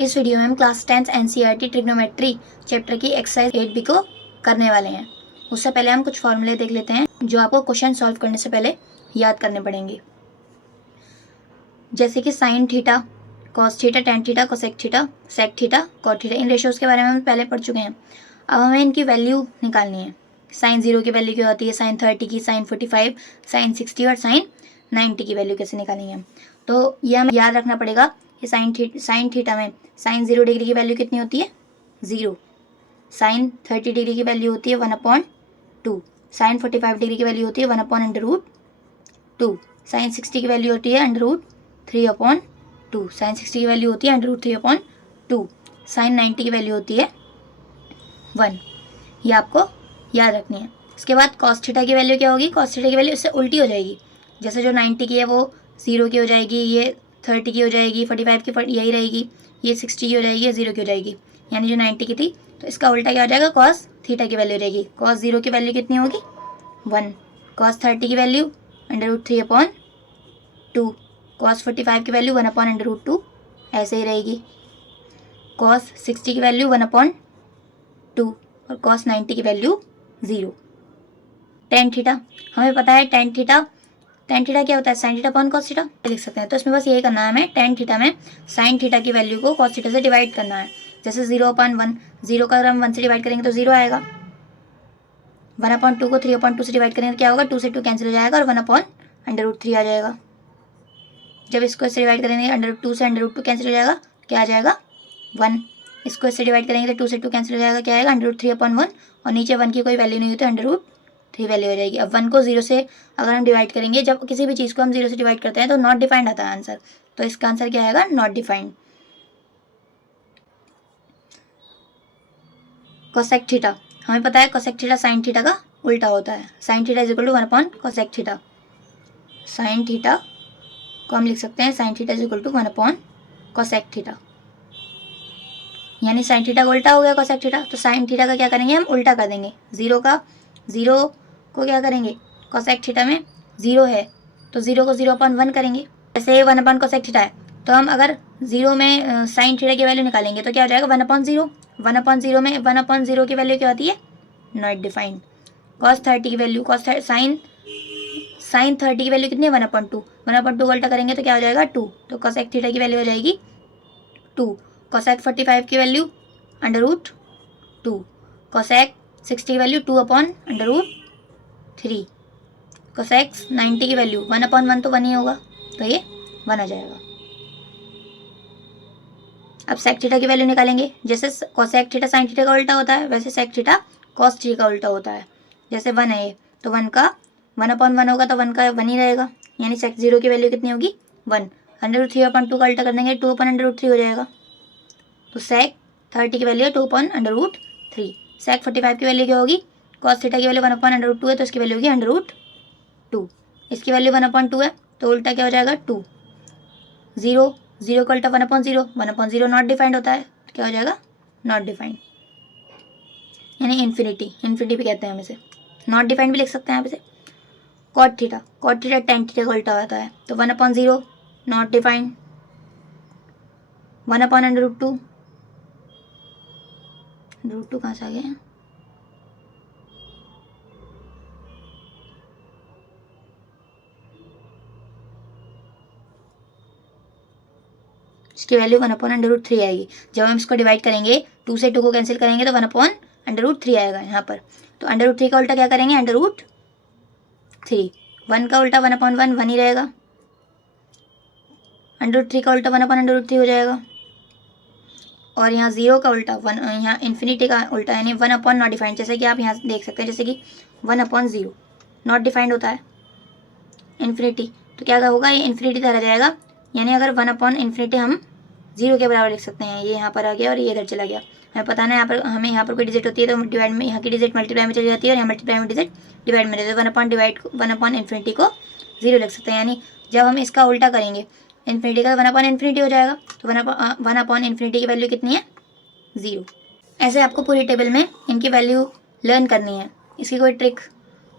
इस वीडियो में हम क्लास 10 एनसीईआरटी ट्रिग्नोमेट्री चैप्टर की एक्सरसाइज 8B को करने वाले हैं। उससे पहले हम कुछ फॉर्मूले देख लेते हैं जो आपको क्वेश्चन सॉल्व करने से पहले याद करने पड़ेंगे, जैसे कि sine theta, cos theta, tan theta, cosec theta, sec theta, cot theta. इन रेशियोज के बारे में हम पहले पढ़ चुके हैं। अब हमें इनकी वैल्यू निकालनी है। साइन 0 की वैल्यू क्या होती है, साइन 30 की, साइन 45, साइन 60 और साइन 90 की वैल्यू कैसे निकालेंगे हम। तो ये हमें याद रखना पड़ेगा कि साइन थीटा में साइन 0 डिग्री की वैल्यू कितनी होती है, 0। साइन 30 डिग्री की वैल्यू होती है 1/2। साइन 45 डिग्री की वैल्यू होती है 1/√2। साइन 60 की वैल्यू होती है √3/2। साइन 60 की वैल्यू होती है √3/2। साइन 90 की वैल्यू होती है 1। ये आपको याद रखनी है। इसके बाद कॉस थीटा की वैल्यू क्या होगी, कॉस थीटा की वैल्यू इससे उल्टी हो जाएगी। जैसे जो 90 की है वो 0 की हो जाएगी, ये 30 की हो जाएगी, 45 की यही रहेगी, ये 60 की हो जाएगी, ये 0 की हो जाएगी। यानी जो 90 की थी तो इसका उल्टा क्या हो जाएगा, कॉस थीटा की वैल्यू रहेगी। कॉस 0 की वैल्यू कितनी होगी, 1। कॉस 30 की वैल्यू √3/2। कॉस 45 की वैल्यू 1/√2 ऐसे ही रहेगी। कॉस 60 की वैल्यू 1/2 और कॉस 90 की वैल्यू 0। टेन थीटा, हमें पता है टेन थीटा क्या होता है, sine theta upon cos theta लिख सकते हैं। तो इसमें बस यही करना है हमें, टेन थीटा में साइन थीटा की वैल्यू को कॉस थीटा से डिवाइड करना है। जैसे 0/1, 0 का अगर हम 1 से डिवाइड करेंगे तो 0 आएगा। 1/2 को 3/2 से डिवाइड करेंगे तो क्या होगा, 2 से 2 कैंसिल हो जाएगा और 1/√3 आ जाएगा। जब इसको इससे डिवाइड करेंगे √2 से √2 कैंसिल हो जाएगा, क्या आ जाएगा 1। इसको इससे डिवाइड करेंगे तो 2 से 2 कैंसिल हो जाएगा, क्या आएगा √3/1 और नीचे 1 की कोई वैल्यू नहीं होती, √3 वैल्यू हो जाएगी। अब 1 को 0 से अगर हम डिवाइड करेंगे, जब किसी भी चीज़ को हम 0 से डिवाइड करते हैं तो नॉट डिफाइंड आता है आंसर। तो इसका आंसर क्या आएगा, नॉट डिफाइंड। कोसेक थीटा, हमें पता है कोसेक थीटा साइन थीटा का उल्टा होता है। Sine theta is equal to 1/कोसेक थीटा। साइन थीटा को हम लिख सकते हैं sine theta is equal to 1/कोसेक थीटा। यानी साइन थीटा का उल्टा हो गया कोसेक थीटा। तो साइन थीटा का क्या करेंगे, हम उल्टा कर देंगे। 0 को क्या करेंगे, कोसेक थीटा में 0 है तो 0 को 0/1 करेंगे। जैसे 1/कोसेक थीटा है तो हम अगर 0 में साइन थीटा की वैल्यू निकालेंगे तो क्या हो जाएगा, 1/0। 1/0 में 1/0 की वैल्यू क्या होती है, नॉट डिफाइंड। कॉस 30 की वैल्यू, साइन 30 की वैल्यू कितनी है, 1/2। 1/2 को उल्टा करेंगे तो क्या हो जाएगा, 2। तो कोसेक थीटा की वैल्यू हो जाएगी 2। कोसेक 45 की वैल्यू √2। कोसेक 60 की वैल्यू 2/√3। कोसेक 90 की वैल्यू 1/1 तो 1 ही होगा, तो ये 1 आ जाएगा। अब सेक थीटा की वैल्यू निकालेंगे। जैसे कोसेक थीटा साइन थीटा का उल्टा होता है, वैसे सेक थीटा कॉस थीटा का उल्टा होता है। जैसे 1 है ये तो 1 का 1/1 होगा तो 1 का 1 ही रहेगा। यानी सेक 0 की वैल्यू कितनी होगी, 1। √3/2 का उल्टा कर देंगे 2/√3 हो जाएगा। तो सेक 30 की वैल्यू है 2/√3। सेक 45 की वैल्यू क्या होगी, कॉस थीटा की वैल्यू 1/√2 है तो इसकी वैल्यू होगी √2। इसकी वैल्यू 1/2 है तो उल्टा क्या हो जाएगा, 2। 0 का उल्टा 1/0, 1/0 नॉट डिफाइंड होता है तो क्या हो जाएगा, नॉट डिफाइंड। यानी इन्फिनिटी भी कहते हैं हम इसे, नॉट डिफाइंड भी लिख सकते हैं आप इसे। कॉट थीटा टेन थीटा का उल्टा होता है तो 1/0 नॉट डिफाइंड। 1/√2, √2 कहाँ से आ गया, इसकी वैल्यू 1/√3 आएगी। जब हम इसको डिवाइड करेंगे 2 से 2 को कैंसिल करेंगे तो 1/√3 आएगा यहाँ पर। तो √3 का उल्टा क्या करेंगे, √3। 1 का उल्टा 1/1 1 ही रहेगा। √3 का उल्टा 1/√3 हो जाएगा। और यहाँ 0 का उल्टा 1, यहाँ इन्फिनिटी का उल्टा यानी 1/ नॉट डिफाइंड। जैसे कि आप यहाँ देख सकते हैं, जैसे कि 1/0 नॉट डिफाइंड होता है इन्फिनिटी, तो क्या होगा, ये इन्फिनिटी तरह जाएगा। यानी अगर 1/∞ हम 0 के बराबर लिख सकते हैं। ये यहाँ पर आ गया और ये इधर चला गया। हमें पता ना, यहाँ पर हमें यहाँ पर कोई डिजिट होती है तो डिवाइड में, यहाँ की डिजिट मल्टीप्लाई में चली जाती है और यहाँ मल्टीप्लाई में डिजिट डिवाइड में रहती है। 1/∞ को 0 लिख सकते हैं। यानी जब हम इसका उल्टा करेंगे इन्फिनिटी का, 1/∞ हो जाएगा। तो 1/∞ की वैल्यू कितनी है, 0। ऐसे आपको पूरी टेबल में इनकी वैल्यू लर्न करनी है। इसकी कोई ट्रिक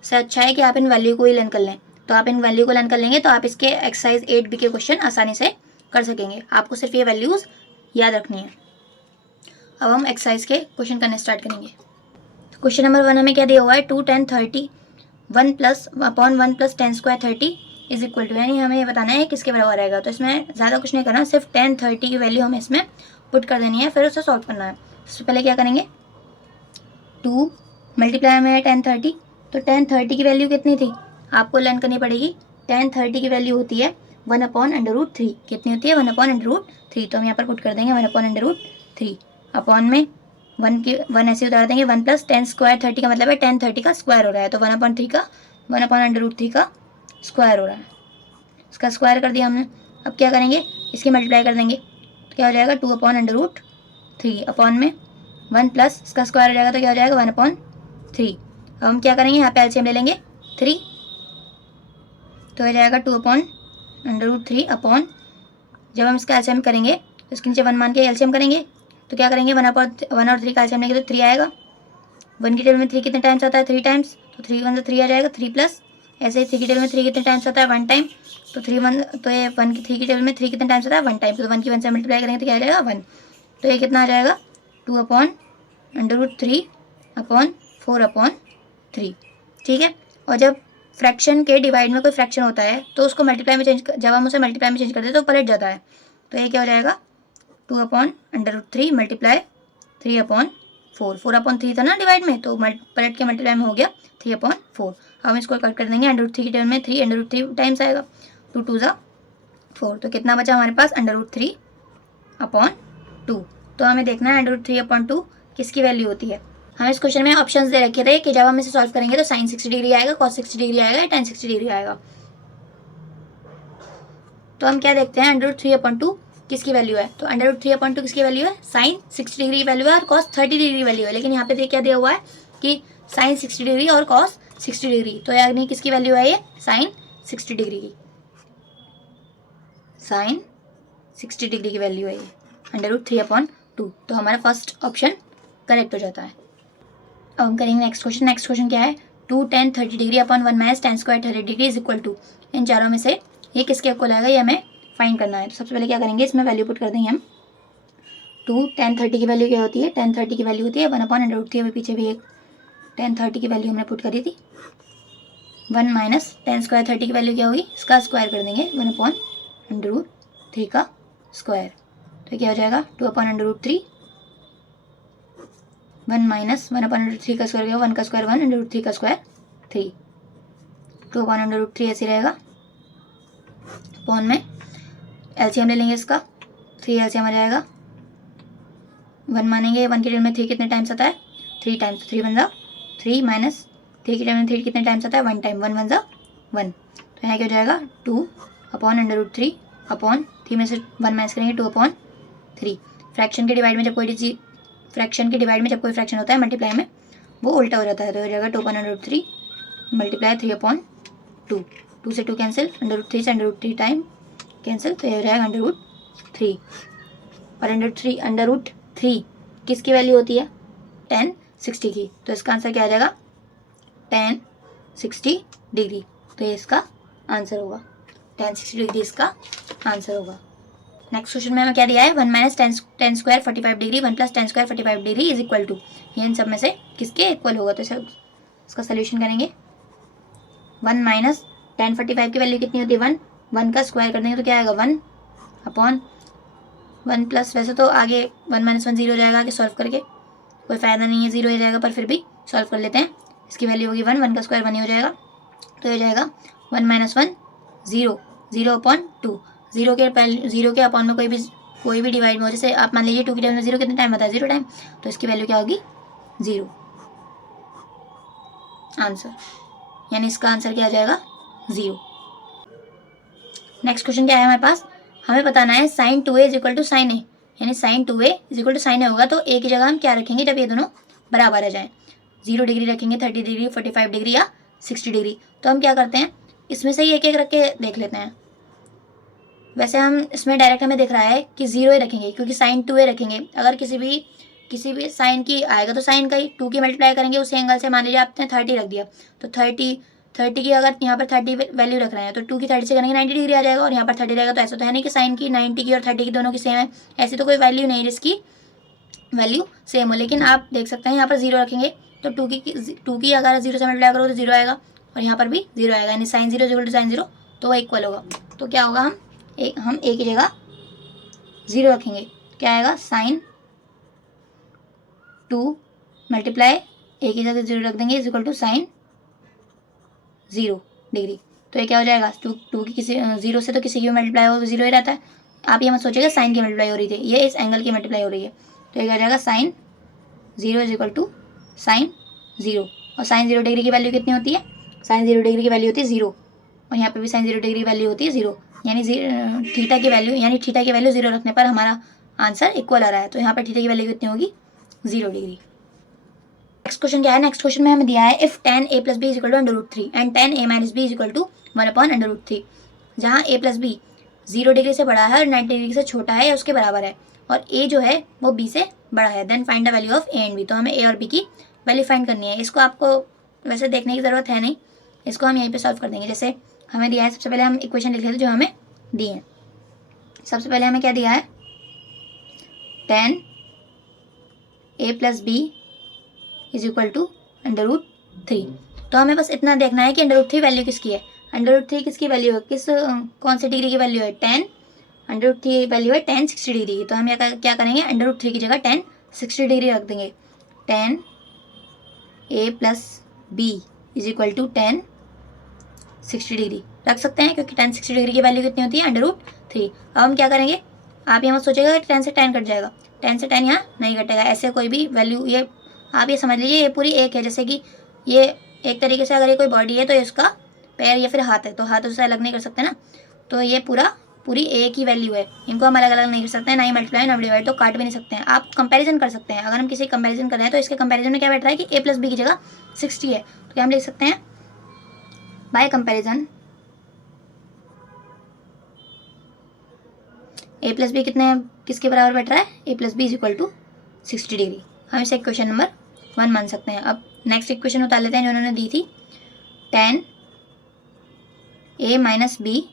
से अच्छा है कि आप इन वैल्यू को ही लर्न कर लें। तो आप इन वैल्यू को लर्न कर लेंगे तो आप इसके एक्सरसाइज 8B के क्वेश्चन आसानी से कर सकेंगे। आपको सिर्फ ये वैल्यूज़ याद रखनी है। अब हम एक्सरसाइज के क्वेश्चन करने स्टार्ट करेंगे। तो क्वेश्चन नंबर 1 हमें क्या दिया हुआ है, 2 10 30 1 plus upon 1 plus 10 square 30 is equal to, यानी हमें ये बताना है किसके बराबर आएगा। तो इसमें ज़्यादा कुछ नहीं करना, सिर्फ 10 30 की वैल्यू हमें इसमें पुट कर देनी है, फिर उसे सॉल्व करना है। सबसे पहले क्या करेंगे, 2 मल्टीप्लाई में है 10 30, तो 10 30 की वैल्यू कितनी थी आपको लर्न करनी पड़ेगी। 10 30 की वैल्यू होती है 1/√3। कितनी होती है, 1/√3। तो हम यहाँ पर पुट कर देंगे 1/√3 अपॉन में 1 ऐसे उतार देंगे, 1 प्लस 10 स्क्वायर 30 का मतलब है 10 30 का स्क्वायर हो रहा है, तो 1/3 का 1/√3 का स्क्वायर हो रहा है, इसका स्क्वायर कर दिया हमने। अब क्या करेंगे, इसकी मल्टीप्लाई कर देंगे, तो क्या हो जाएगा 2/√3 अपॉन में 1 प्लस इसका स्क्वायर हो जाएगा, तो क्या हो जाएगा 1/3। अब हम क्या करेंगे, यहाँ पे एलसीएम ले लेंगे 3, तो हो जाएगा 2/√3 अपॉन, जब हम इसका एलसीएम करेंगे तो इसके नीचे 1 मान के एलसीएम करेंगे, तो क्या करेंगे 1 और 3 का एलसीएम लेंगे तो 3 आएगा। 1 की टेबल में 3 कितने टाइम्स आता है, 3 टाइम्स, तो 3 1 3 आ जाएगा, 3 प्लस ऐसे ही 3 की टेबल में 3 कितने टाइम्स आता है, 1 टाइम, तो 3 1, तो ये 1 की 3 की टेबल में 3 कितने टाइम्स आता है, 1 टाइम, तो 1 की 1 से मल्टीप्लाई करेंगे तो क्या आ जाएगा 1, तो ये कितना आ जाएगा 2/√3 अपॉन 4/3। ठीक है। और जब फ्रैक्शन के डिवाइड में कोई फ्रैक्शन होता है तो उसको मल्टीप्लाई में चेंज, जब हम उसे मल्टीप्लाई में चेंज करते हैं तो पलट जाता है, तो ये क्या हो जाएगा 2/√3 मल्टीप्लाई 3/4, 4/3 था ना डिवाइड में, तो पलट के मल्टीप्लाई में हो गया 3/4। हम इसको कट कर देंगे, √3 की टेबल में 3 √3 टाइम्स आएगा, 2 2 ज़ा 4, तो कितना बचा हमारे पास √3/2। तो हमें देखना है √3/2 किसकी वैल्यू होती है। हमें इस क्वेश्चन में ऑप्शंस दे रखे थे कि जब हम इसे सॉल्व करेंगे तो sin 60 डिग्री आएगा, cos 60 डिग्री आएगा या tan 60 डिग्री आएगा। तो हम क्या देखते हैं, √3/2 किसकी वैल्यू है, तो √3/2 किसकी वैल्यू है, sin 60 डिग्री की वैल्यू है और cos 30 डिग्री वैल्यू है। लेकिन यहाँ पे क्या दिया हुआ है कि sin 60 डिग्री और cos 60 डिग्री, तो यानी किसकी वैल्यू है, ये sin 60 डिग्री की, sin 60 डिग्री की वैल्यू है ये √3/2। तो हमारा फर्स्ट ऑप्शन करेक्ट हो जाता है। अब हम करेंगे नेक्स्ट क्वेश्चन। नेक्स्ट क्वेश्चन क्या है, 2 10 30 degree upon 1 minus 10 square 30 degree is equal to, इन चारों में से ये किसके इक्वल आएगा, ये हमें फाइंड करना है। तो सबसे पहले क्या करेंगे, इसमें वैल्यू पुट कर देंगे हम। 2 10 30 की वैल्यू क्या होती है, 10 30 की वैल्यू होती है 1/√3। अभी पीछे भी एक 10 30 की वैल्यू हमने पुट करी थी। 1 माइनस 10 स्क्वायर 30 की वैल्यू क्या होगी, इसका स्क्वायर कर देंगे 1/√3 का स्क्वायर, तो क्या हो जाएगा 2/√3, 1 माइनस 1/√3 का स्क्वायर, 1 का स्क्वायर 1/√3 का स्क्वायर 3, 2/√3 ऐसे रहेगा अपॉन में एलसीएम ले लेंगे इसका, 3 एलसीएम आ जाएगा, 1 मानेंगे, 1 की टेबल में 3 कितने टाइम्स आता है, 3 टाइम्स, 3 1 ज़ा 3 माइनस 3 की टेबल में 3 कितने टाइम्स आता है, 1 टाइम, 1 1 ज़ा 1, तो यहाँ क्या हो जाएगा 2/√3 अपॉन 3 में से 1 माइनस करेंगे 2/3। फ्रैक्शन के डिवाइड में जब कोई फ्रैक्शन होता है मल्टीप्लाई में, वो उल्टा हो जाता है, तो हो जाएगा 2/√3 मल्टीप्लाई 3/2, 2 से 2 कैंसिल, √3 से √3 टाइम कैंसिल, तो ये हो जाएगा √3। और √3 किसकी वैल्यू होती है, tan 60 की, तो इसका आंसर क्या आ जाएगा tan 60 डिग्री, तो ये इसका आंसर होगा, tan 60 डिग्री इसका आंसर होगा। नेक्स्ट क्वेश्चन में हमें क्या दिया है, 1 minus 10 square 45 degree 1 plus 10 square 45 degree is equal to, ये इन सब में से किसके इक्वल होगा। तो इसका सोल्यूशन करेंगे, 1 माइनस 10 45 की वैल्यू कितनी होती है 1, 1 का स्क्वायर कर देंगे तो क्या आएगा 1 अपॉन 1 प्लस, वैसे तो आगे 1 माइनस 1 जीरो हो जाएगा, आगे सॉल्व करके कोई फ़ायदा नहीं है, जीरो हो जाएगा, पर फिर भी सॉल्व कर लेते हैं। इसकी वैल्यू होगी 1, 1 का स्क्वायर 1 ही हो जाएगा, तो हो जाएगा 1 माइनस 1 0, 0/2, जीरो के अपॉन में कोई भी डिवाइड में हो, जैसे आप मान लीजिए 2 की टेबल में 0 कितने टाइम आता है, 0 टाइम, तो इसकी वैल्यू क्या होगी 0, आंसर, यानी इसका आंसर क्या आ जाएगा 0। नेक्स्ट क्वेश्चन क्या है हमारे पास, हमें बताना है sin 2a is equal to sin a, यानी sin 2a is equal to sin a होगा, तो a की जगह हम क्या रखेंगे जब ये दोनों बराबर आ जाए, 0 डिग्री रखेंगे, 30 डिग्री 45 डिग्री या 60 डिग्री। तो हम क्या करते हैं, इसमें से ही एक एक रख के देख लेते हैं। वैसे हम इसमें डायरेक्ट हमें दिख रहा है कि 0 ही रखेंगे, क्योंकि sin 2a रखेंगे, अगर किसी भी साइन की आएगा तो साइन का ही 2 की मल्टीप्लाई करेंगे उसी एंगल से, मान लीजिए आपने 30 रख दिया, तो 30 30 की अगर यहाँ पर 30 वैल्यू रख रहे हैं तो 2 की 30 से करेंगे 90 डिग्री आ जाएगा, और यहाँ पर 30 रहेगा। तो ऐसा तो है नहीं कि साइन की 90 की और 30 की दोनों की सेम है, ऐसी तो कोई वैल्यू नहीं जिसकी वैल्यू सेम हो। लेकिन आप देख सकते हैं यहाँ पर 0 रखेंगे तो 2 की अगर 0 से मल्टीप्लाई करो तो 0 आएगा, और यहाँ पर भी 0 आएगा, यानी साइन 0 इक्वल टू साइन 0, तो वो इक्वल होगा। तो क्या होगा, हम एक की जगह 0 रखेंगे, क्या आएगा, साइन 2 मल्टीप्लाई एक की जगह 0 रख देंगे is equal to sine 0 degree. तो ये क्या हो जाएगा, टू की किसी 0 से तो किसी की भी मल्टीप्लाई हो तो 0 ही रहता है। आप ये मत सोचिएगा साइन की मल्टीप्लाई हो रही थी, ये इस एंगल की मल्टीप्लाई हो रही है। तो ये क्या हो जाएगा, sine 0 is equal to sine 0, और साइन 0 डिग्री की वैल्यू कितनी होती है, साइन 0 डिग्री की वैल्यू होती है 0, और यहाँ पे भी साइन 0 डिग्री की वैल्यू होती है 0, यानी थीटा की वैल्यू, यानी थीटा की वैल्यू 0 रखने पर हमारा आंसर इक्वल आ रहा है। तो यहाँ पर थीटा की वैल्यू कितनी होगी, 0 डिग्री। नेक्स्ट क्वेश्चन क्या है, नेक्स्ट क्वेश्चन में हमें दिया है if tan a plus b is equal to under root 3 and tan a minus b is equal to 1 upon under root 3, जहाँ a प्लस बी 0 डिग्री से बड़ा है और 90 डिग्री से छोटा है या उसके बराबर है, और a जो है वो b से बड़ा है, then find the value of a and b। तो हमें a और b की वैल्यू फाइंड करनी है। इसको आपको वैसे देखने की ज़रूरत है नहीं, इसको हम यहीं पे सॉल्व कर देंगे। जैसे हमें दिया है, सबसे पहले हम इक्वेशन लिख लेते हैं जो हमें दी है। सबसे पहले हमें क्या दिया है, tan a plus b is equal to under root 3। तो हमें बस इतना देखना है कि अंडर रूट 3 वैल्यू किसकी है, अंडर रूट 3 किसकी वैल्यू है, कौन से डिग्री की वैल्यू है, tan, अंडर रूट 3 वैल्यू है tan 60 डिग्री की। तो हम क्या करेंगे, अंडर रूट 3 की जगह tan 60 डिग्री रख देंगे, tan a plus b is equal to tan 60 degree रख सकते हैं, क्योंकि tan 60 डिग्री की वैल्यू कितनी होती है, अंडर रूट 3। अब हम क्या करेंगे, आप यहाँ मत सोचेगा कि tan से tan कट जाएगा, tan से tan यहाँ नहीं कटेगा, ऐसे कोई भी वैल्यू, ये आप ये समझ लीजिए ये पूरी एक है। जैसे कि ये एक तरीके से अगर ये कोई बॉडी है तो इसका पैर या फिर हाथ है, तो हाथ उससे अलग नहीं कर सकते ना, तो ये पूरी एक ही वैल्यू है, इनको हम अलग अलग नहीं कर सकते हैं, ना ही मल्टीप्लाई ना डिवाइड, तो काट भी नहीं सकते हैं। आप कंपैरिजन कर सकते हैं, अगर हम किसी कंपैरिजन कर रहे हैं तो इसके कंपैरिजन में क्या बैठ रहा है कि a प्लस बी की जगह 60 है, तो क्या हम लिख सकते हैं, by comparison a plus b किसके बराबर बैठ रहा है, a plus b is equal to 60 degree. हम इसे इक्वेशन नंबर 1 मान सकते हैं। अब नेक्स्ट इक्वेशन उतार लेते हैं जो उन्होंने दी थी, tan a minus b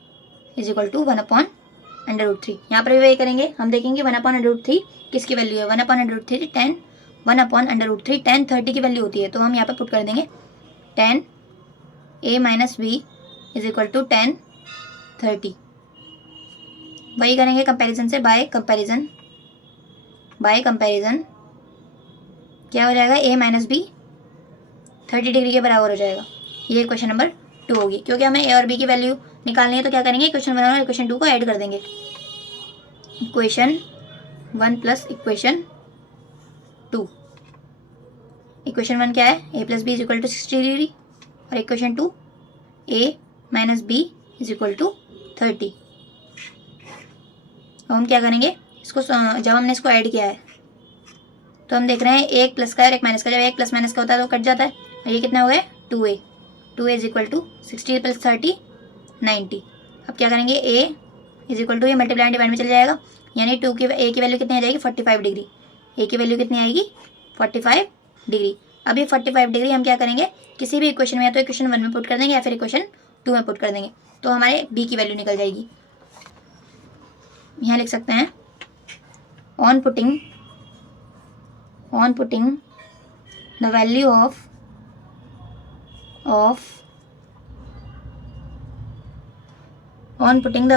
is equal to 1 upon under root 3। यहाँ पर भी वही करेंगे, हम देखेंगे 1 अपॉन अंडर रूट 3 किसकी वैल्यू है, 1 upon under root 3 tan 1 upon under root 3 tan 30 की वैल्यू होती है, तो हम यहाँ पर पुट कर देंगे tan a minus b is equal to tan 30। वही करेंगे कंपैरिजन से, बाय कंपैरिजन क्या हो जाएगा, a माइनस बी 30 डिग्री के बराबर हो जाएगा। ये क्वेश्चन नंबर 2 होगी, क्योंकि हमें a और b की वैल्यू निकालनी है, तो क्या करेंगे, इक्वेशन 1 और इक्वेशन 2 को ऐड कर देंगे। इक्वेशन 1 प्लस इक्वेशन 2, इक्वेशन 1 क्या है, a plus b is equal to 60 degree, और equation 2 a minus b is equal to 30। अब हम क्या करेंगे, इसको जब हमने इसको ऐड किया है तो हम देख रहे हैं एक प्लस का और एक माइनस का, जब एक प्लस माइनस का होता है तो कट जाता है, और ये कितना हो गया, 2a is equal to 60 plus 30 90। अब क्या करेंगे, a इज इक्वल टू, ये मल्टीप्लाई डिवाइड में चल जाएगा, यानी a की वैल्यू कितनी आ जाएगी, 45 डिग्री, a की वैल्यू कितनी आएगी, 45 डिग्री। अब ये 45 डिग्री हम क्या करेंगे, किसी भी इक्वेशन में या तो इक्वेशन 1 में पुट कर देंगे या फिर इक्वेशन 2 में पुट कर देंगे, तो हमारे b की वैल्यू निकल जाएगी। यहाँ लिख सकते हैं, on putting the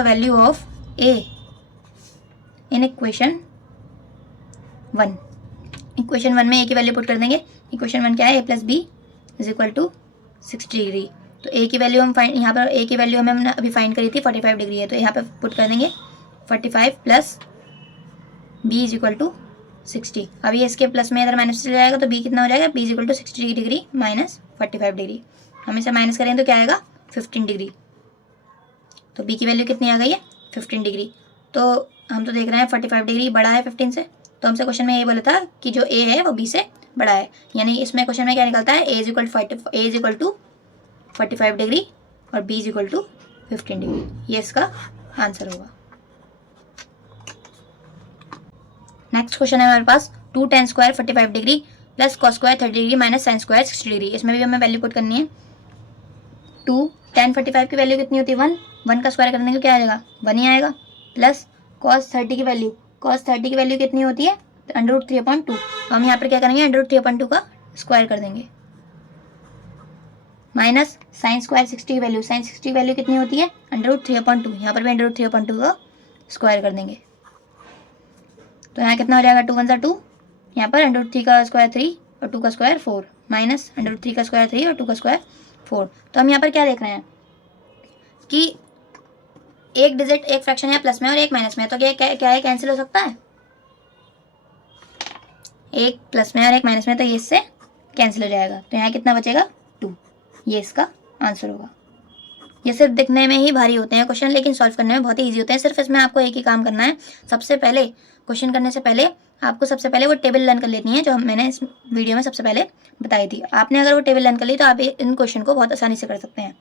value of a in equation 1। Equation 1 में a की वैल्यू पुट कर देंगे। इक्वेशन 1 क्या है, a plus b is equal to 60 degree. तो a की वैल्यू हम फाइंड, यहाँ पर a की वैल्यू हमने अभी फाइंड करी थी 45 डिग्री है, तो यहाँ पर पुट कर देंगे 45 plus b is equal to 60। अब ये इसके प्लस में इधर माइनस चला जाएगा, तो b कितना हो जाएगा, b is equal to 60 degree minus 45 degree. हम इसे माइनस करेंगे तो क्या आएगा, 15 डिग्री। तो b की वैल्यू कितनी आ गई है, 15 डिग्री। तो हम तो देख रहे हैं 45 डिग्री बड़ा है 15 से, तो हमसे क्वेश्चन में ये बोला था कि जो a है वो b से बड़ा है, यानी इसमें क्वेश्चन में क्या निकलता है, a is equal to 45 degree और b is equal to 15 degree. ये इसका आंसर होगा। नेक्स्ट क्वेश्चन है हमारे पास, 2 tan square 45 degree plus cos square 30 degree minus sin square 60 degree. इसमें भी हमें वैल्यू पुट करनी है। टू, tan 45 की वैल्यू कितनी होती है 1, 1 का स्क्वायर करने को क्या आएगा 1 ही आएगा, प्लस cos 30 की वैल्यू, cos 30 की वैल्यू कितनी होती है तो √3/2। हम यहाँ पर क्या करेंगे √3/2 का स्क्वायर कर देंगे, माइनस साइन स्क्वायर 60 की वैल्यू, साइन 60 की वैल्यू कितनी होती है √3/2, यहाँ पर भी √3/2 का स्क्वायर कर देंगे। तो यहाँ कितना हो जाएगा 2 × 1 = 2, यहाँ पर √3 का स्क्वायर 3 और 2 का स्क्वायर 4, माइनस √3 का स्क्वायर 3 और 2 का स्क्वायर 4। तो हम यहाँ पर क्या देख रहे हैं कि एक डिजिट एक फ्रैक्शन है प्लस में और एक माइनस में, तो क्या है कैंसिल हो सकता है, एक प्लस में और एक माइनस में, तो ये इससे कैंसिल हो जाएगा। तो यहाँ कितना बचेगा 2, ये इसका आंसर होगा। ये सिर्फ दिखने में ही भारी होते हैं क्वेश्चन, लेकिन सॉल्व करने में बहुत ही ईजी होते हैं। सिर्फ इसमें आपको एक ही काम करना है, सबसे पहले क्वेश्चन करने से पहले आपको सबसे पहले वो टेबल लर्न कर लेनी है जो मैंने इस वीडियो में सबसे पहले बताई थी। आपने अगर वो टेबल लर्न कर ली तो आप इन क्वेश्चन को बहुत आसानी से कर सकते हैं,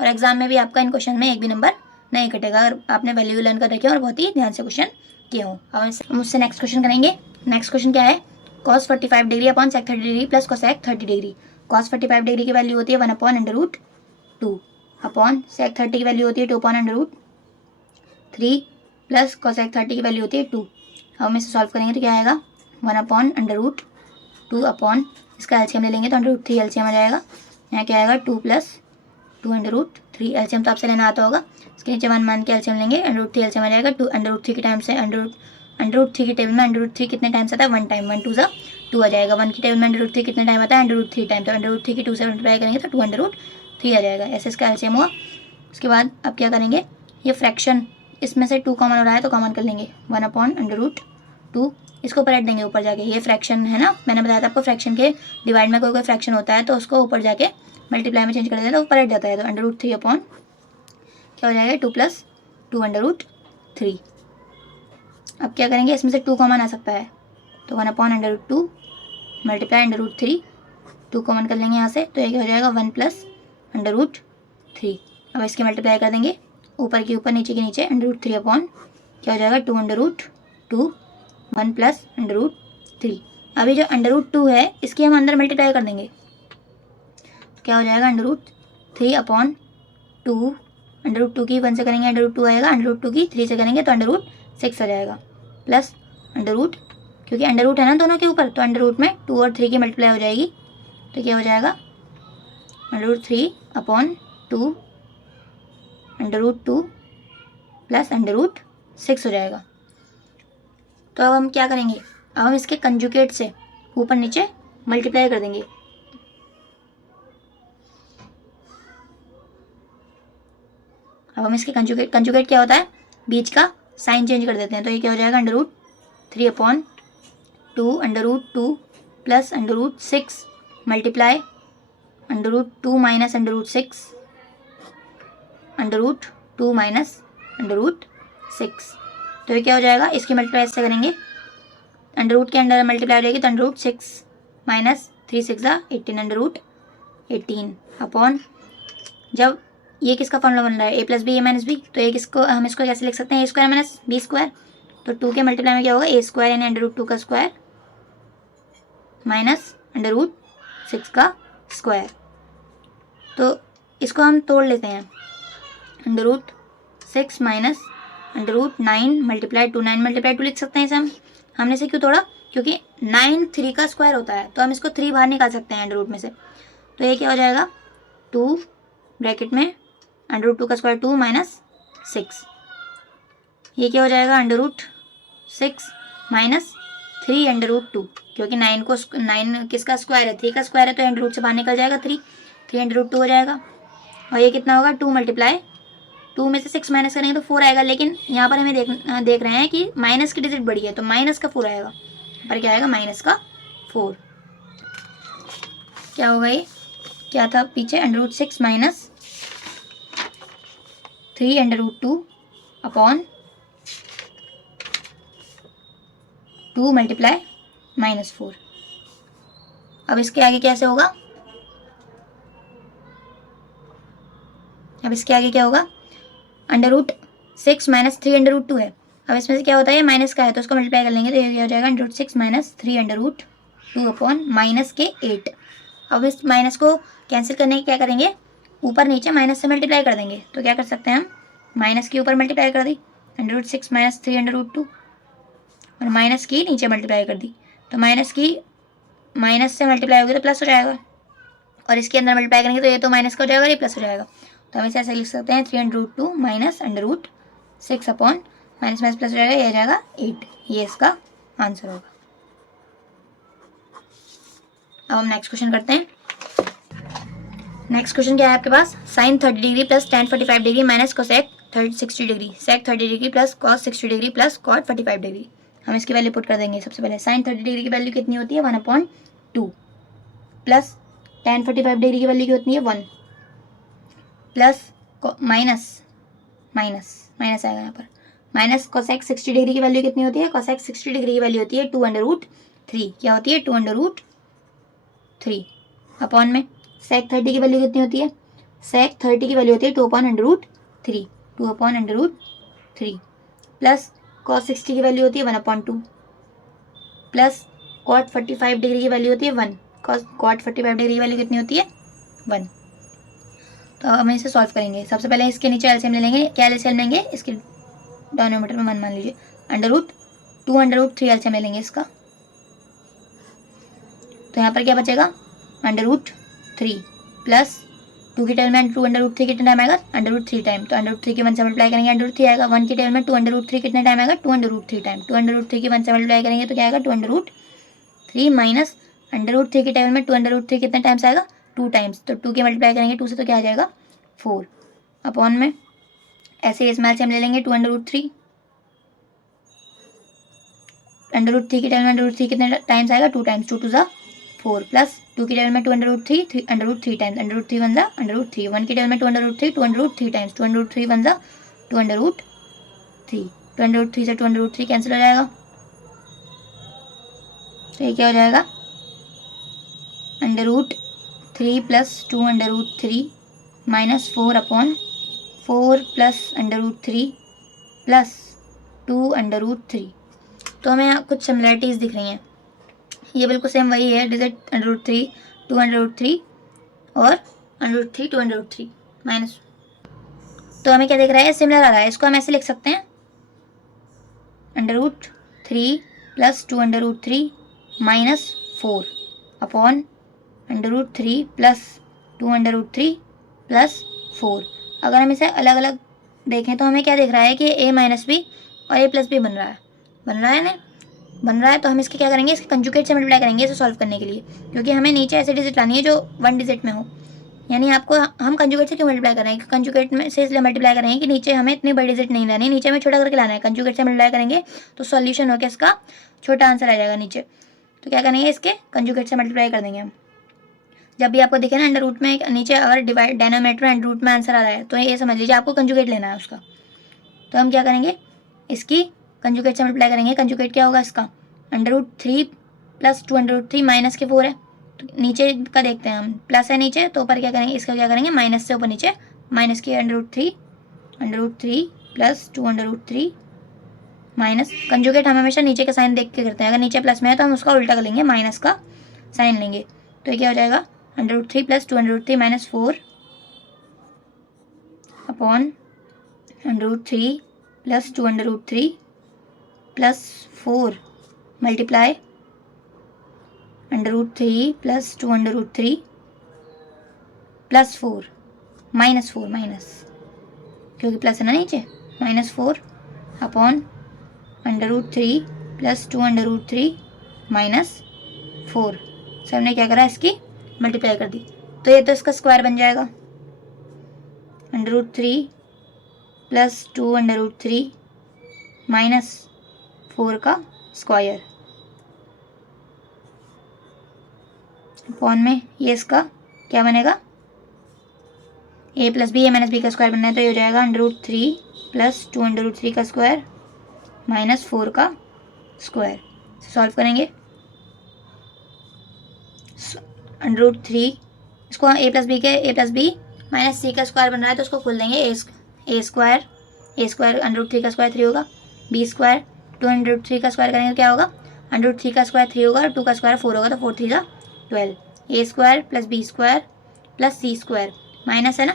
और एग्जाम में भी आपका इन क्वेश्चन में एक भी नंबर नहीं कटेगा अगर आपने वैल्यू लर्न कर रखे और बहुत ही ध्यान से क्वेश्चन किए हों। अब मुझसे नेक्स्ट क्वेश्चन करेंगे। नेक्स्ट क्वेश्चन क्या है, cos 45 degree upon sec 30 degree plus cosec 30 degree. cos 45 degree की वैल्यू होती है 1/√2 अपॉन sec 30 की वैल्यू होती है 2/√3 प्लस cosec 30 की वैल्यू होती है 2। अब हम इसे सॉल्व करेंगे तो क्या आएगा 1/√2 अपॉन, इसका एलसीएम ले लेंगे तो √3 एलसीएम आ जाएगा। यहाँ क्या आएगा 2 + 2/√3, एलसीएम तो आपसे लेना आता होगा, इसके नीचे 1 मान के एलसीएम लेंगे, √3 एलसीएम आ जाएगा। 2 √3 के टाइम से √3 की टेबल में √3 कितने टाइम्स आता है 1 टाइम, 1 × 2 = 2 आ जाएगा। 1 की टेबल में √3 कितने टाइम आता है √3 टाइम, तो √3 की 2 से मल्टीप्लाई करेंगे तो 2/3 आ जाएगा। ऐसे इसका एलसीएम हुआ। उसके बाद अब क्या करेंगे, ये फ्रैक्शन इसमें से 2 कॉमन हो रहा है तो कॉमन कर लेंगे 1/√2, इसको पलट देंगे ऊपर जाके। ये फ्रैक्शन है ना, मैंने बताया था आपको फ्रैक्शन के डिवाइड में कोई फ्रैक्शन होता है तो उसको ऊपर जाके मल्टीप्लाई में चेंज कर देते हैं तो वो पलट जाता है। तो √3 अपॉन क्या हो जाएगा 2 + 2/3। अब क्या करेंगे, इसमें से 2 कॉमन आ सकता है तो 1/√2 मल्टीप्लाई √3, 2 कॉमन कर लेंगे यहाँ से तो ये हो जाएगा 1 + √3। अब इसके मल्टीप्लाई कर देंगे ऊपर के ऊपर नीचे के नीचे √3 अपॉन क्या हो जाएगा 2/√2 1 + √3। अभी जो √2 है इसकी हम अंदर मल्टीप्लाई कर देंगे, क्या हो जाएगा √3 अपॉन 2, √2 की 1 से करेंगे √2 आएगा, √2 की 3 से करेंगे तो √6 आ जाएगा, प्लस √ क्योंकि अंडर है ना दोनों के ऊपर तो अंडर में 2 और 3 की मल्टीप्लाई हो जाएगी तो क्या हो जाएगा √3 अपॉन 2 √2 प्लस √6 हो जाएगा। तो अब हम क्या करेंगे, अब हम इसके कंजुगेट से ऊपर नीचे मल्टीप्लाई कर देंगे। अब हम इसके कंजुगेट क्या होता है, बीच का साइन चेंज कर देते हैं तो ये क्या हो जाएगा √3 upon 2 √2 plus √6 multiply √2 minus √6 √2 minus √6। तो ये क्या हो जाएगा, इसकी मल्टीप्लाई इससे करेंगे, √ के अंडर मल्टीप्लाई हो जाएगी तो √6 माइनस 3 × 6 = 18 √18 अपॉन, जब ये किसका फॉर्मूला बन रहा है a + b a - b, तो एक इसको हम इसको कैसे लिख सकते हैं a² - b², तो 2 के मल्टीप्लाई में क्या होगा a² यानी √2 का स्क्वायर माइनस √6 का स्क्वायर। तो इसको हम तोड़ लेते हैं, √6 माइनस √9 मल्टीप्लाई 2, 9 मल्टीप्लाई 2 लिख सकते हैं इसे हम। हमने इसे क्यों तोड़ा, क्योंकि 9 3 का स्क्वायर होता है तो हम इसको 3 बाहर निकाल सकते हैं √ में से। तो ये क्या हो जाएगा 2 ब्रैकेट में √2 का स्क्वायर 2 माइनस 6, ये क्या हो जाएगा √6 माइनस 3 √2, क्योंकि 9 किसका स्क्वायर है 3 का स्क्वायर है तो √ से बाहर निकल जाएगा 3 √2 हो जाएगा। और ये कितना होगा 2 मल्टीप्लाई 2 में से 6 माइनस करेंगे तो 4 आएगा, लेकिन यहाँ पर हमें देख रहे हैं कि माइनस की डिजिट बड़ी है तो माइनस का 4 आएगा, पर क्या आएगा -4। क्या होगा ये, क्या था पीछे √6 माइनस 3 √2 अपॉन 2 मल्टीप्लाई -4। अब इसके आगे कैसे होगा, अब इसके आगे क्या होगा √6 माइनस 3 √2 है। अब इसमें से क्या होता है माइनस का है तो उसको मल्टीप्लाई कर लेंगे तो ये हो जाएगा √6 माइनस 3 √2 अपॉन -8। अब इस माइनस को कैंसिल करने के क्या करेंगे, ऊपर नीचे माइनस से मल्टीप्लाई कर देंगे, तो क्या कर सकते हैं हम, माइनस के ऊपर मल्टीप्लाई कर दी √6 माइनस 3 √2, और माइनस की नीचे मल्टीप्लाई कर दी, तो माइनस की माइनस से मल्टीप्लाई होगी तो प्लस हो जाएगा, और इसके अंदर मल्टीप्लाई करेंगे तो ये तो माइनस का हो जाएगा और ये प्लस हो जाएगा। तो हम इसे ऐसे लिख सकते हैं 3 √2 minus √6 upon minus minus plus हो जाएगा, ये आ जाएगा 8। ये इसका आंसर होगा। अब हम नेक्स्ट क्वेश्चन करते हैं। नेक्स्ट क्वेश्चन क्या है आपके पास, sine 30 degree plus tan 45 degree minus cosec 60 degree, sec 30 degree plus cos 60 degree plus cot 45 degree. हम इसकी वैल्यू पुट कर देंगे। सबसे पहले साइन 30 डिग्री की वैल्यू कितनी होती है 1/2, प्लस tan 45 डिग्री की वैल्यू कितनी है 1, प्लस माइनस माइनस आएगा यहाँ पर, माइनस कोसेक 60 डिग्री की वैल्यू कितनी होती है, कोसेक 60 डिग्री की वैल्यू होती है 2√3। क्या होती है 2√3 अपॉन में सेक 30 की वैल्यू कितनी होती है, सेक 30 की वैल्यू होती है 2/√3, 2/√3 प्लस कॉस 60 की वैल्यू होती है 1/2, प्लस कॉट 45 डिग्री की वैल्यू होती है 1, कॉट 45 डिग्री की वैल्यू कितनी होती है 1। तो अब हम इसे सॉल्व करेंगे। सबसे पहले इसके नीचे एलसीएम ले लेंगे। क्या एलसीएम लेंगे, इसके डिनोमिनेटर में मान लीजिए √2√3 एलसीएम ले लेंगे इसका। तो यहाँ पर क्या बचेगा √3 प्लस 2 की टेबल में 2√3 कितने टाइम आएगा √3 टाइम, तो √3 की 1 से मल्टीप्लाई करेंगे √3 आएगा। 1 की टेबल में 2√3 कितने टाइम आएगा 2√3 टाइम, 2√3 की 1 से मल्टीप्लाई करेंगे तो क्या आएगा 2√3 माइनस √3 की टेबल में 2√3 कितने टाइम्स आएगा 2 टाइम्स, तो 2 की मल्टीप्लाई करेंगे 2 से तो क्या आ जाएगा 4 अपॉन में ऐसे इसमें से हम ले लेंगे 2√3, √3 की टेबल में √3 कितने टाइम्स आएगा 2 टाइम्स, 2 2 4 प्लस 2 की टेबल में 2√3 √3 टाइम्स, √3 1 √3, 1 की टेबल में 2√3 टाइम्स, 2√3 1 2√3, 2√3 से 2√3 कैंसिल हो जाएगा, तो ये क्या हो जाएगा √3 plus 2√3 minus 4 upon 4 plus √3 plus 2√3। तो हमें यहाँ कुछ सिमिलरिटीज़ दिख रही हैं, ये बिल्कुल सेम वही है, डिजिट √3 2√3 और √3 2√3 माइनस, तो हमें क्या दिख रहा है सिमिलर आ रहा है। इसको हम ऐसे लिख सकते हैं √3 plus 2√3 minus 4 upon √3 plus 2√3 plus 4। अगर हम इसे अलग अलग देखें तो हमें क्या दिख रहा है कि a माइनस बी और a प्लस बी बन रहा है ना, बन रहा है। तो हम इसके क्या करेंगे, इसके कंजुगेट से मल्टीप्लाई करेंगे इसे सॉल्व करने के लिए, क्योंकि हमें नीचे ऐसे डिजिट लानी है जो 1 डिजिट में हो। यानी आपको हम कंजुगेट से क्यों मल्टीप्लाई कर रहे हैं, कंजुगेट में से इसलिए मल्टीप्लाई कर रहे हैं कि नीचे हमें इतनी बड़ी डिजिट नहीं लानी है, नीचे हमें छोटा करके लाना है। कंजुगेट से मल्टीप्लाई करेंगे तो सॉल्यूशन होकर इसका छोटा आंसर आ जाएगा नीचे। तो क्या करेंगे, इसके कंजुगेट से मल्टीप्लाई कर देंगे हम। जब भी आपको दिखे ना अंडर रूट में नीचे अगर डिवाइड डिनोमिनेटर अंडर रूट में आंसर आ रहा है तो ये समझ लीजिए आपको कंजुगेट लेना है उसका। तो हम क्या करेंगे, इसकी कंजुगेट से मल्टीप्लाई करेंगे। कंजुगेट क्या होगा इसका √3 प्लस 2√3 माइनस के 4 है, तो नीचे का देखते हैं हम, प्लस है नीचे तो ऊपर क्या करेंगे, इसका क्या करेंगे माइनस से ऊपर नीचे माइनस की √3 प्लस 2√3 माइनस कंजुगेट हम हमेशा नीचे का साइन देख के करते हैं। अगर नीचे प्लस में है तो हम उसका उल्टा कर लेंगे, माइनस का साइन लेंगे। तो ये क्या हो जाएगा √3 plus 2√3 minus 4 upon √3 plus 2√3 plus 4 multiply √3 plus 2√3 plus 4 minus 4 minus, क्योंकि प्लस है ना नीचे, minus 4 upon √3 plus 2√3 minus 4। Sir ने क्या करा, इसकी मल्टीप्लाई कर दी, तो ये तो इसका स्क्वायर बन जाएगा √3 प्लस 2√3 माइनस 4 का स्क्वायर अपॉन में ये इसका क्या बनेगा, a plus b, a minus b का स्क्वायर बनना है, तो ये हो जाएगा √3 प्लस 2√3 का स्क्वायर माइनस 4 का स्क्वायर। सॉल्व करेंगे √3, इसको a प्लस बी माइनस सी का स्क्वायर बन रहा है तो उसको खोल देंगे, a स्क्वायर √3 का स्क्वायर 3 होगा, b स्क्वायर 2√3 का स्क्वायर करेंगे तो क्या होगा √3 का स्क्वायर 3 होगा और 2 का स्क्वायर 4 होगा, तो 4 3 12, a square plus b square plus c square minus है ना,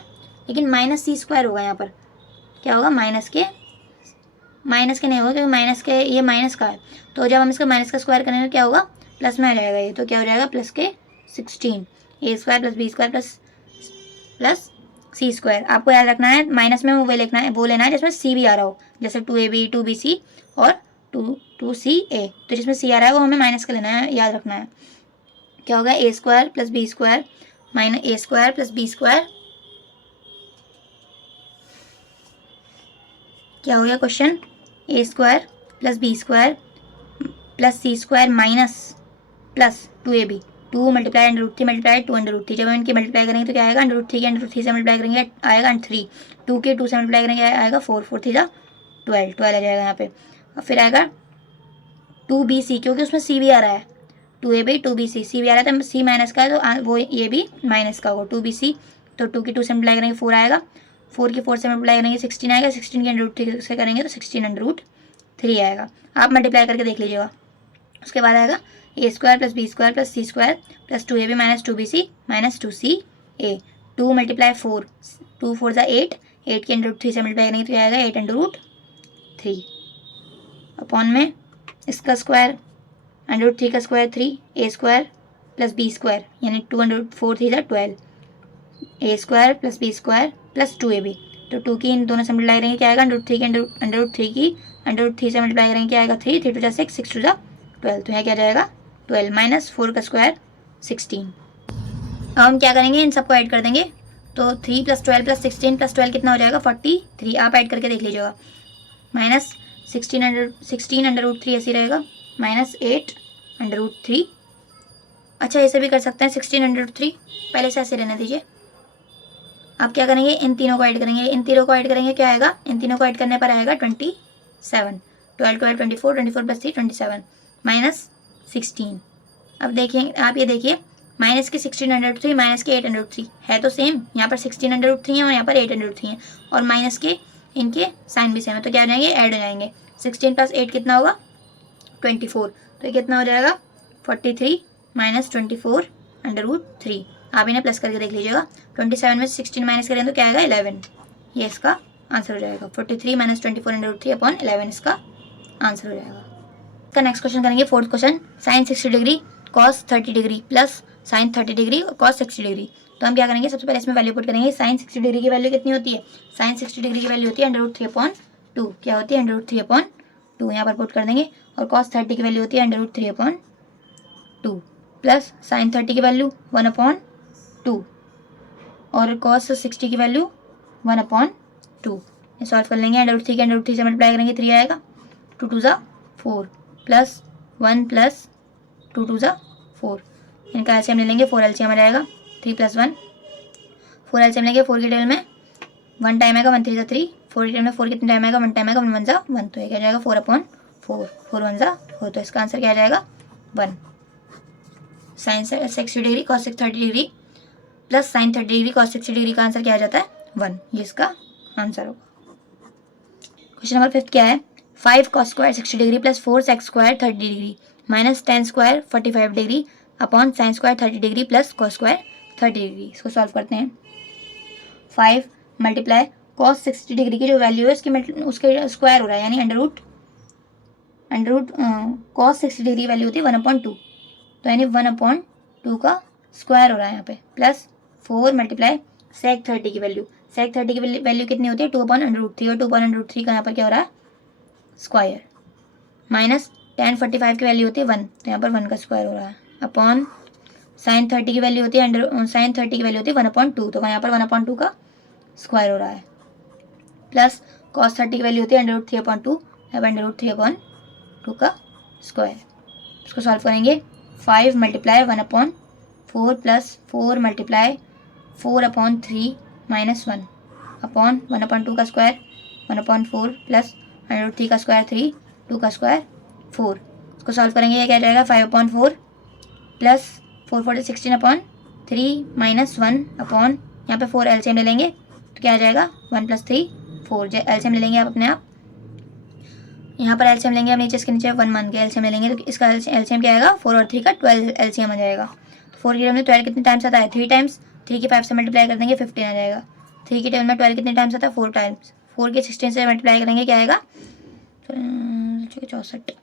लेकिन माइनस सी स्क्वायर होगा यहाँ पर, क्या होगा माइनस के नहीं होगा क्योंकि माइनस के ये माइनस का है, तो जब हम इसका माइनस का स्क्वायर करेंगे क्या होगा प्लस में आ जाएगा ये, तो क्या हो जाएगा प्लस के 16 a square plus b square plus c square. आपको याद रखना है माइनस में वो लिखना है, वो लेना है जिसमें सी भी आ रहा हो, जैसे 2ab 2bc और 2ca, तो जिसमें सी आ रहा है वो हमें माइनस का लेना है, याद रखना है। क्या होगा a square plus b square minus a square plus b square, क्या हो गया question, a square plus b square plus c square minus plus 2ab, 2 multiply under root 3 multiply 2 under root 3, जब हम इनकी मल्टीप्लाई करेंगे तो क्या आएगा अंडर रूट 3 के अंडर रूट 3 से मल्टीप्लाई करेंगे आएगा 3, 2 के 2 से मल्टीप्लाई करेंगे आएगा 4, 4 3 12 आ जाएगा यहाँ पे, और फिर आएगा 2bc क्योंकि उसमें सी भी आ रहा है, 2ab 2bc सी भी आ रहा है तो सी माइनस का है तो वो ये भी माइनस का होगा 2bc, तो 2 के 2 से मल्टीप्लाई करेंगे 4 आएगा, 4 के 4 से मल्टीप्लाई करेंगे 16 आएगा, 16 के अंडर रूट 3 से करेंगे तो 16 अंडर रूट 3 आएगा। आप मल्टीप्लाई करके देख लीजिएगा। उसके बाद आएगा a square plus b square plus c square plus 2ab minus 2bc minus 2ca, 2 multiply 4 2 4 8, 8 के अंडर रूट 3 से मल्टीप्लाई करेंगे तो क्या आएगा 8 अंडर रूट 3 अपॉन में इसका स्क्वायर अंडर रूट 3 का square 3 a square plus b square यानी 2 under root 4 3 12, a square plus b square plus 2ab, तो 2 की इन दोनों से मल्टीप्लाई करेंगे क्या आएगा अंडर रूट 3 के अंडर रूट 3 की अंडर रूट 3 से मल्टीप्लाई करेंगे क्या आएगा 3 3 2 6 6 2 12, तो यहाँ क्या जाएगा 12 माइनस 4 का स्क्वायर 16। अब हम क्या करेंगे इन सबको ऐड कर देंगे, तो 3 प्लस 12 प्लस 16 प्लस 12 कितना हो जाएगा 43, आप ऐड करके देख लीजिएगा, माइनस 16 अंडर रूट 3 ऐसे रहेगा माइनस 8 अंडर रूट 3, अच्छा ऐसे भी कर सकते हैं 16 अंडर रूट 3, पहले से ऐसे रहने दीजिए। आप क्या करेंगे इन तीनों को ऐड करेंगे, इन तीनों को ऐड करेंगे क्या आएगा, इन तीनों को ऐड करने पर आएगा 27, 12 12 24 24 प्लस 3 27 माइनस 16। अब देखिए आप ये देखिए माइनस के 16 अंडर रूट 3 माइनस के 8 अंडर रूट 3 है तो सेम, यहाँ पर 16 अंडर रूट 3 है और यहाँ पर 8 अंडर रूट 3 है, और माइनस के इनके साइन भी सेम है, तो क्या हो जाएंगे ऐड हो जाएंगे, 16 प्लस 8 कितना होगा 24, तो ये कितना हो जाएगा 43 माइनस 24 अंडर रूट 3, आप इन्हें प्लस करके देख लीजिएगा, 27 में 16 माइनस करें तो क्या आएगा 11, ये इसका आंसर हो जाएगा 43 माइनस 24 अंडर रूट 3 अपॉन 11 इसका आंसर हो जाएगा। इसका नेक्स्ट क्वेश्चन करेंगे fourth question, sine 60 degree cos 30 degree plus sine 30 degree और कॉस 60 डिग्री, तो हम क्या करेंगे सबसे पहले इसमें वैल्यू पुट करेंगे, साइन 60 डिग्री की वैल्यू कितनी होती है, साइन 60 डिग्री की वैल्यू होती है अंडर रूट 3 अपॉन 2, क्या होती है अंडर रूट 3 अपॉन 2, यहाँ पर पुट कर देंगे, और कॉस 30 की वैल्यू होती है under root 3 upon 2 plus sine 30 की वैल्यू 1 अपॉन 2 और कॉस 60 की वैल्यू 1 अपॉन 2, ये सॉल्व कर लेंगे, अंडर रूट 3 के अंडर रूट 3 से मल्टीप्लाई करेंगे 3 आएगा, 2 2 4 प्लस 1 प्लस 2 2 4, इनका एलसीएम ले लेंगे, 4 एलसीएम आ जाएगा 3 प्लस 1, 4 एलसीएम लेंगे, 4 की टेबल में 1 टाइम आएगा 1 3 3, 4 की टेबल में 4 कितने टाइम आएगा 1 टाइम आएगा 1 1 1, तो ये क्या जाएगा 4 अपॉन 4, 4 1 4, तो इसका आंसर क्या आ जाएगा 1। Sine 60 degree cos 30 degree plus sine 30 degree cos 60 degree का आंसर क्या आ जाता है 1, ये इसका आंसर होगा। क्वेश्चन नंबर 5 क्या है, 5 cos square 60 degree plus 4 sec square 30 degree minus 10 square 45 degree upon sine square 30 degree plus cos square 30 degree, इसको सॉल्व करते हैं। 5 मल्टीप्लाई कॉस 60 डिग्री की जो वैल्यू है उसके स्क्वायर हो रहा है, यानी under root cos 60 degree value होती है 1/2, तो यानी 1/2 का स्क्वायर हो रहा है यहाँ पे, प्लस 4 मल्टीप्लाई सेक 30 की वैल्यू, सेक 30 की वैल्यू कितनी होती है 2/√3, और 2/√3 का यहाँ पर क्या हो रहा है स्क्वायर, माइनस tan 45 की वैल्यू होती है 1, तो यहाँ पर 1 का स्क्वायर हो रहा है, अपॉन साइन 30 की वैल्यू होती है साइन 30 की वैल्यू होती है 1/2, तो यहाँ पर 1/2 का स्क्वायर हो रहा है, प्लस कॉस 30 की वैल्यू होती है √3/2, अब √3/2 का स्क्वायर, इसको सॉल्व करेंगे। 5 multiply 1/4 plus 4 multiply 4/3 minus 1 upon 1/2 का स्क्वायर 1/4 प्लस √3 का स्क्वायर 3, 2 का स्क्वायर 4, इसको सॉल्व करेंगे, ये क्या जाएगा 5/4 प्लस 4 4 16/3 माइनस 1 अपॉन यहाँ पे 4 एलसीएम ले लेंगे तो क्या आ जाएगा 1 + 3 4, एलसीएम ले लेंगे आप अपने आप, यहाँ पर एलसीएम लेंगे, अब नीचे इसके नीचे 1 मान के एलसीएम ले लेंगे, तो इसका एलसीएम क्या आएगा 4 और 3 का 12 एलसीएम आ जाएगा, तो 4 की जगह में 12 कितने टाइम्स आता है 3 टाइम्स, 3 की 5 से मल्टीप्लाई कर देंगे 15 आ जाएगा। 3 के टेबल में 12 कितने टाइम्स आता है? 4 टाइम्स। 4 के 16 से मल्टीप्लाई करेंगे क्या आएगा? 64।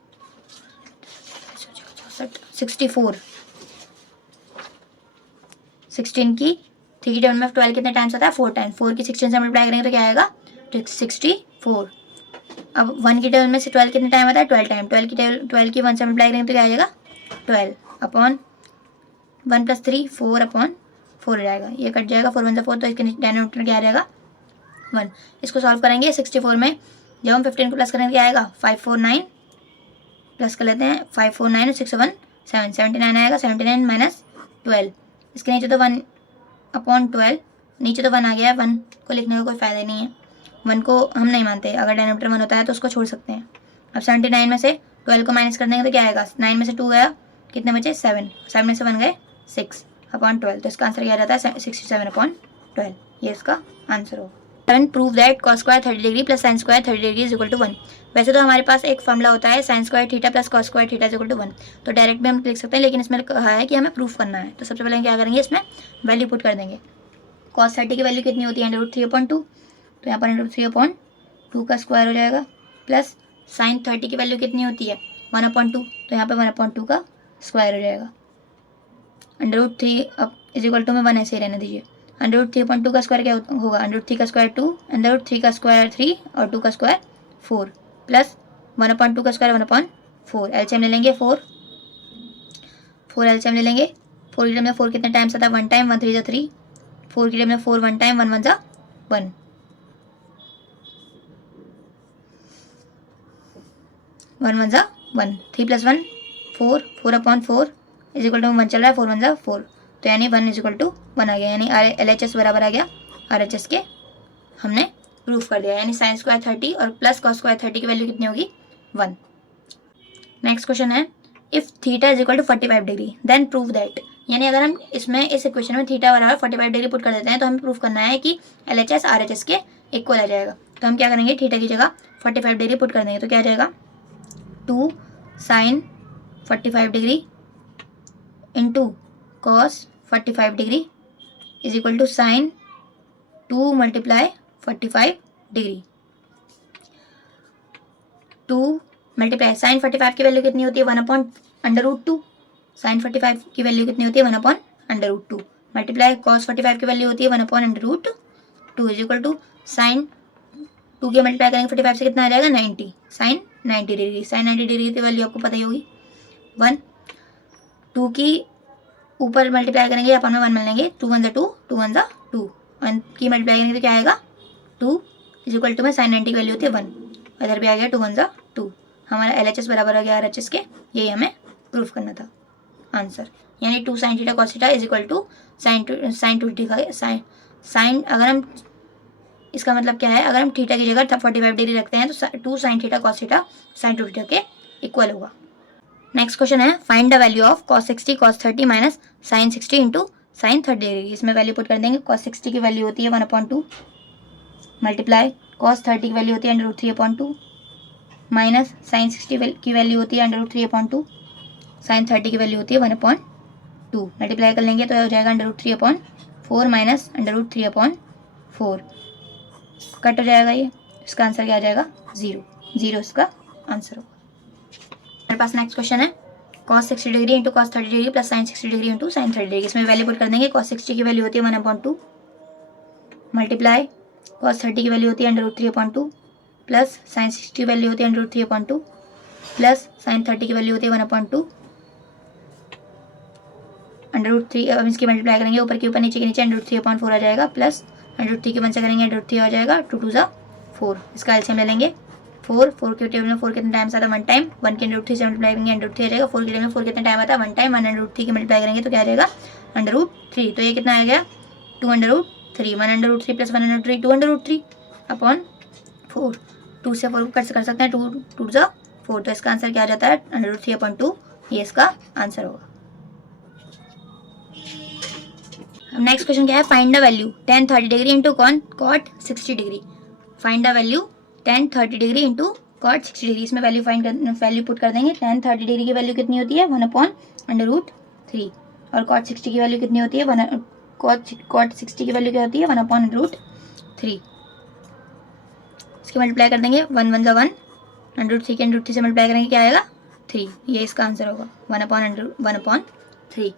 64। 16 की 3 की टेबल में 12 कितने टाइम्स आता है? 4 टाइम्स। 4 की 16 से मल्टीप्लाई करेंगे तो क्या आएगा? 64। अब 1 की टेबल में से 12 कितने टाइम आता है? 12 टाइम। 12 की 1 से मल्टीप्लाई करेंगे तो क्या आ जाएगा? 12 अपॉन 1 + 3 4 अपॉन 4 हो जाएगा। ये कट जाएगा, 4 × 1 = 4, तो इसके डिनोमिनेटर क्या आ जाएगा? 1। इसको सॉल्व करेंगे 64 में। जब हम 15 को प्लस करेंगे क्या आएगा? 549 प्लस कर लेते हैं, 549 और 6 1 7 79 आएगा। 79 - 12, इसके नीचे तो 1 अपॉन 12, नीचे तो 1 आ गया है। 1 को लिखने का कोई फ़ायदा नहीं है, 1 को हम नहीं मानते। अगर डिनोमिनेटर 1 होता है तो उसको छोड़ सकते हैं। अब 79 में से 12 को माइनस कर देंगे तो क्या आएगा? 9 में से 2 गया, कितने बचे? 7। 7 में से 1 गए 6 अपॉन 12, तो इसका आंसर क्या जाता है? 67 अपॉन 12। ये इसका आंसर होगा। Prove that cos square 30 degree plus sin square 30 degree is equal to 1। वैसे तो हमारे पास एक फॉर्मूला होता है sin square theta plus cos square theta is equal to 1, तो डायरेक्ट भी हम लिख सकते हैं, लेकिन इसमें कहा है कि हमें प्रूफ करना है। तो सबसे पहले हम क्या करेंगे, इसमें वैल्यू पुट कर देंगे। cos 30 की वैल्यू कितनी होती है? √3/2, तो यहाँ पर √3/2 का स्क्वायर हो जाएगा, प्लस sin 30 की वैल्यू कितनी होती है? 1/2, तो यहाँ पर 1/2 का स्क्वायर हो जाएगा। √3 अब इज इक्वल टू में 1 ऐसे ही रहने दीजिए। √3/2 का स्क्वायर क्या होगा? √3 का स्क्वायर 2, √3 का स्क्वायर 3 और 2 का स्क्वायर 4, प्लस 1/2 का स्क्वायर 1/4। एलसीएम ले लेंगे 4 एलसीएम ले लेंगे। 4 की टर्म में 4 कितने टाइम्स आता है? 1 टाइम। 1 3 = 3। 4 की टर्म में 4 1 टाइम, 1 1 = 1। 1 1 = 1। 3 + 1 4, 4/4 इज इक्वल टू 1 चल रहा है, 4 1 = 4, तो यानी 1 इज इक्वल टू 1 आ गया। यानी LHS बराबर आ गया RHS के। हमने प्रूफ कर दिया, यानी sin स्क्वायर 30 और प्लस cos स्क्वायर 30 की वैल्यू कितनी होगी? 1। नेक्स्ट क्वेश्चन है, if theta is equal to 45 degree then prove that. यानी अगर हम इसमें इस इक्वेशन में थीटा बराबर 45 डिग्री पुट कर देते हैं तो हमें प्रूफ करना है कि LHS RHS के इक्वल आ जाएगा। तो हम क्या करेंगे, थीटा की जगह 45 डिग्री पुट कर देंगे, तो क्या आ जाएगा? 2 sin 45 degree into cos 45 degree is equal to sine 2 × 45 degree. 2 × sine 45 की वैल्यू कितनी होती है? 1/√2। साइन 45 की वैल्यू कितनी होती है? 1/√2 मल्टीप्लाई cos 45 की वैल्यू होती है 1/√2 इज इक्वल टू साइन 2 के मल्टीप्लाई करेंगे 45 से कितना आ जाएगा? 90। Sine 90 degree. साइन 90 डिग्री की वैल्यू आपको पता ही होगी 1। 2 की ऊपर मल्टीप्लाई करेंगे, अपन में 1 मिल लेंगे, 2 1 = 2, 2 1 = 2। 1 की मल्टीप्लाई करेंगे तो क्या आएगा? 2 इज इक्वल टू में साइन 90 की वैल्यू होती है 1, इधर भी आ गया 2 1 = 2। हमारा LHS बराबर आ गया RHS के। यही हमें प्रूफ करना था आंसर। यानी 2 sin theta cos theta is equal to sine 2 theta. Sine अगर हम, इसका मतलब क्या है, अगर हम थीटा की जगह 45 डिग्री रखते हैं तो 2 sin theta cos theta sine 2 theta के इक्वल होगा। नेक्स्ट क्वेश्चन है, find the value of cos 60 cos 30 minus sin 60 into sine 30 degree. इसमें वैल्यू पुट कर देंगे। cos 60 की वैल्यू होती है 1/2 मल्टीप्लाई cos 30 की वैल्यू होती है √3/2 माइनस sin 60 की वैल्यू होती है √3/2, sin 30 की वैल्यू होती है 1/2। मल्टीप्लाई कर लेंगे तो हो जाएगा √3/4 माइनस √3/4, कट हो जाएगा ये। इसका आंसर क्या आ जाएगा? 0 इसका आंसर होगा। हमारे पास नेक्स्ट क्वेश्चन है, cos 60 degree into cos 30 degree plus sin 60 degree into sin 30 degree. इसमें वैल्यू पुट कर देंगे। cos 60 की वैल्यू होती है 1/2 मल्टीप्लाई cos 30 की वैल्यू होती है √3/2 प्लस sin 60 की वैल्यू होती है √3/2 प्लस sin 30 की वैल्यू होती है 1/2 √3। अब इसकी मल्टीप्लाई करेंगे ऊपर के ऊपर नीचे के नीचे √3/4 आ जाएगा, प्लस √3 की 1 से करेंगे √3 आ जाएगा, 2 2 = 4। इसका एलसीएम ले लेंगे। 4 के टेबल में 4 कितने टाइम्स आता है? 1 टाइम। 1 के √3 से मल्टीप्लाई करेंगे √3 आ जाएगा। 4 के टेबल में 4 कितने टाइम आता है? 1 टाइम। 1/3 की मल्टीप्लाई करेंगे तो क्या आ जाएगा? √3। तो ये कितना आ गया? 2/3। 1/3 प्लस 1/3 2/3 अपॉन 4। 2 से 4 कट कर सकते हैं, 2 2 = 4। तो इसका आंसर क्या आ जाता है? √3/2। ये इसका आंसर होगा। नेक्स्ट क्वेश्चन क्या है, find the value tan 30 degree into cot 60 degree. Find the value tan 30 degree into cot 60 degree. इसमें वैल्यू पुट कर देंगे। tan 30 डिग्री की वैल्यू कितनी होती है? 1/√3 और cot 60 की वैल्यू कितनी होती है? कॉट 60 की वैल्यू क्या होती है 1/√3। इसकी मल्टीप्लाई कर देंगे 1 1 1 √3 के √3 से मल्टीप्लाई करेंगे क्या आएगा 3। ये इसका आंसर होगा 1/3।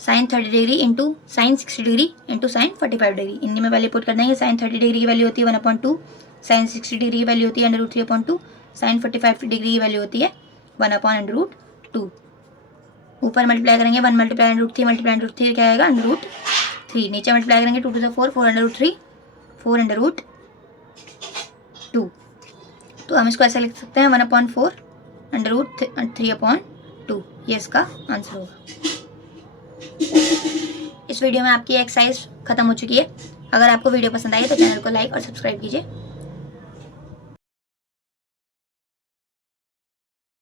Sine 30 degree into sine 60 degree into sine 45 degree, इनमें में वैल्यू पुट कर देंगे। साइन 30 डिग्री की वैल्यू होती है 1/2, साइन 60 डिग्री की वैल्यू होती है √3/2, साइन 45 डिग्री की वैल्यू होती है 1/√2। ऊपर मल्टीप्लाई करेंगे 1 मल्टीप्लाई √3 क्या आएगा √3। नीचे मल्टीप्लाई करेंगे 2 to 4 4/3 4/2। तो हम इसको ऐसा लिख सकते हैं 1/4 √3/2। ये इसका आंसर होगा। इस वीडियो में आपकी एक्सरसाइज खत्म हो चुकी है। अगर आपको वीडियो पसंद आई तो चैनल को लाइक और सब्सक्राइब कीजिए।